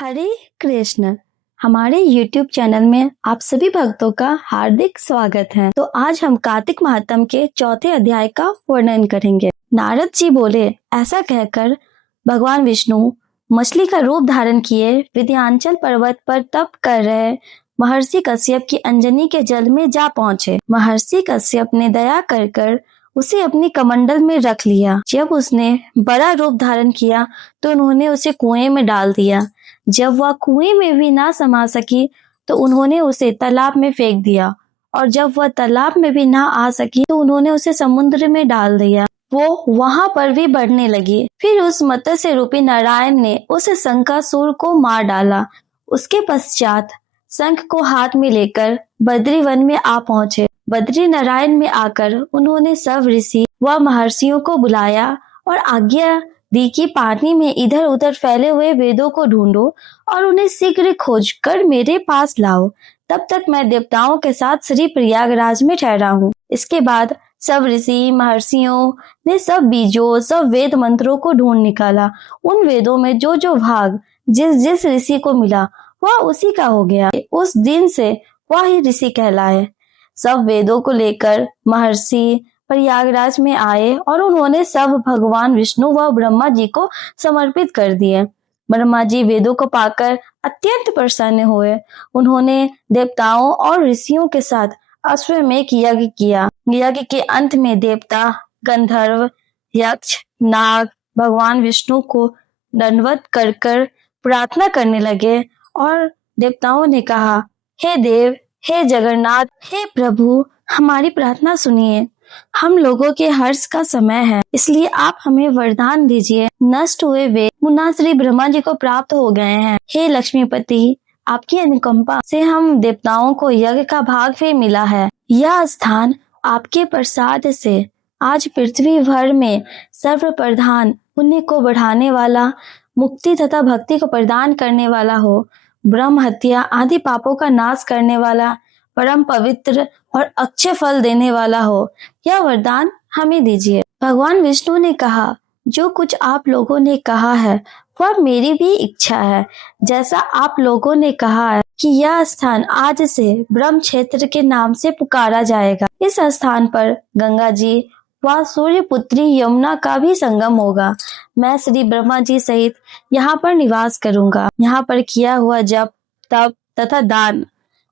हरे कृष्ण। हमारे YouTube channel में आप सभी भक्तों का हार्दिक स्वागत है। तो आज हम कार्तिक महात्म के चौथे अध्याय का वर्णन करेंगे। नारद जी बोले, ऐसा कहकर भगवान विष्णु मछली का रूप धारण किए विंध्याचल पर्वत पर तप कर रहे महर्षि कश्यप की अंजनी के जल में जा पहुँचे। महर्षि कश्यप ने दया कर उसे अपनी कमंडल में रख लिया। जब उसने बड़ा रूप धारण किया तो उन्होंने उसे कुएं में डाल दिया। जब वह कुएं में भी ना समा सकी तो उन्होंने उसे तालाब में फेंक दिया, और जब वह तालाब में भी ना आ सकी तो उन्होंने उसे समुद्र में डाल दिया। वो वहां पर भी बढ़ने लगी। फिर उस मत्स्य रूपी नारायण ने उस शंखासुर को मार डाला। उसके पश्चात शंख को हाथ में लेकर बद्री वन में आ पहुँचे। बद्री नारायण में आकर उन्होंने सब ऋषि व महर्षियों को बुलाया और आज्ञा दी कि पानी में इधर उधर फैले हुए वेदों को ढूंढो और उन्हें शीघ्र खोज कर मेरे पास लाओ। तब तक मैं देवताओं के साथ श्री प्रयागराज में ठहरा हूँ। इसके बाद सब ऋषि महर्षियों ने सब बीजों सब वेद मंत्रों को ढूंढ निकाला। उन वेदों में जो जो भाग जिस जिस ऋषि को मिला वह उसी का हो गया। उस दिन से वह ही ऋषि कहलाए। सब वेदों को लेकर महर्षि प्रयागराज में आए और उन्होंने सब भगवान विष्णु व ब्रह्मा जी को समर्पित कर दिए। ब्रह्मा जी वेदों को पाकर अत्यंत प्रसन्न हुए। उन्होंने देवताओं और ऋषियों के साथ अश्वमेध यज्ञ किया। यज्ञ के अंत में देवता, गंधर्व, यक्ष, नाग भगवान विष्णु को दंडवत कर प्रार्थना करने लगे और देवताओं ने कहा, हे देव, हे जगन्नाथ, हे प्रभु, हमारी प्रार्थना सुनिए। हम लोगों के हर्ष का समय है, इसलिए आप हमें वरदान दीजिए। नष्ट हुए वेद पुनः श्री ब्रह्मा जी को प्राप्त हो गए हैं। हे लक्ष्मीपति, आपकी अनुकंपा से हम देवताओं को यज्ञ का भाग भी मिला है। यह स्थान आपके प्रसाद से आज पृथ्वी भर में सर्व प्रधान, पुण्य को बढ़ाने वाला, मुक्ति तथा भक्ति को प्रदान करने वाला हो, ब्रह्म हत्या आदि पापों का नाश करने वाला, परम पवित्र और अच्छे फल देने वाला हो। यह वरदान हमें दीजिए। भगवान विष्णु ने कहा, जो कुछ आप लोगों ने कहा है वह मेरी भी इच्छा है। जैसा आप लोगों ने कहा है कि यह स्थान आज से ब्रह्म क्षेत्र के नाम से पुकारा जाएगा। इस स्थान पर गंगा जी व सूर्यपुत्री यमुना का भी संगम होगा। मैं श्री ब्रह्मा जी सहित यहाँ पर निवास करूंगा। यहाँ पर किया हुआ जप, तप तथा दान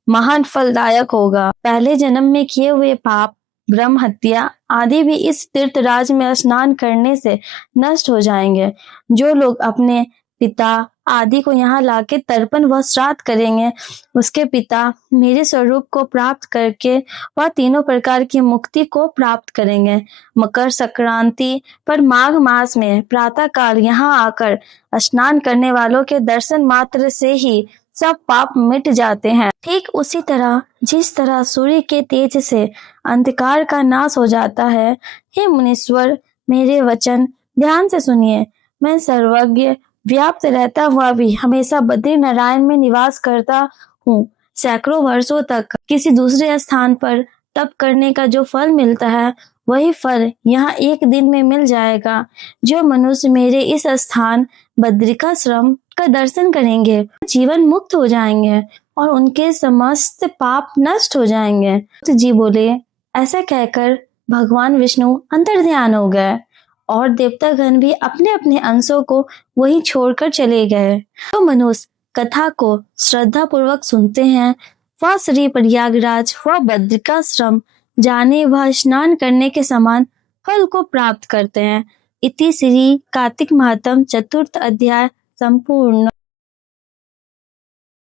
महान फलदायक होगा। पहले जन्म में किए हुए पाप, ब्रह्म हत्या आदि भी इस तीर्थराज में स्नान करने से नष्ट हो जाएंगे। जो लोग अपने पिता आदि को यहाँ लाके तर्पण व श्राद्ध करेंगे, उसके पिता मेरे स्वरूप को प्राप्त करके वह तीनों प्रकार की मुक्ति को प्राप्त करेंगे। मकर संक्रांति पर माघ मास में प्रातः काल यहाँ आकर स्नान करने वालों के दर्शन मात्र से ही सब पाप मिट जाते हैं। ठीक उसी तरह जिस तरह सूर्य के तेज से अंधकार का नाश हो जाता है। हे मुनीश्वर, मेरे वचन ध्यान से सुनिए। मैं सर्वज्ञ व्याप्त रहता हुआ भी हमेशा बद्री नारायण में निवास करता हूँ। सैकड़ों वर्षों तक किसी दूसरे स्थान पर तप करने का जो फल मिलता है वही फल यहाँ एक दिन में मिल जाएगा। जो मनुष्य मेरे इस स्थान बद्रिकाश्रम का दर्शन करेंगे जीवन मुक्त हो जाएंगे और उनके समस्त पाप नष्ट हो जाएंगे। तो जी बोले, ऐसा कहकर भगवान विष्णु अंतर्ध्यान हो गए और देवतागण भी अपने अपने अंशों को वहीं छोड़कर चले गए। तो मनुष्य कथा को श्रद्धा पूर्वक सुनते हैं। वह श्री प्रयागराज व बद्रिकाश्रम जाने व स्नान करने के समान फल को प्राप्त करते हैं। इति श्री कार्तिक महात्म चतुर्थ अध्याय संपूर्ण।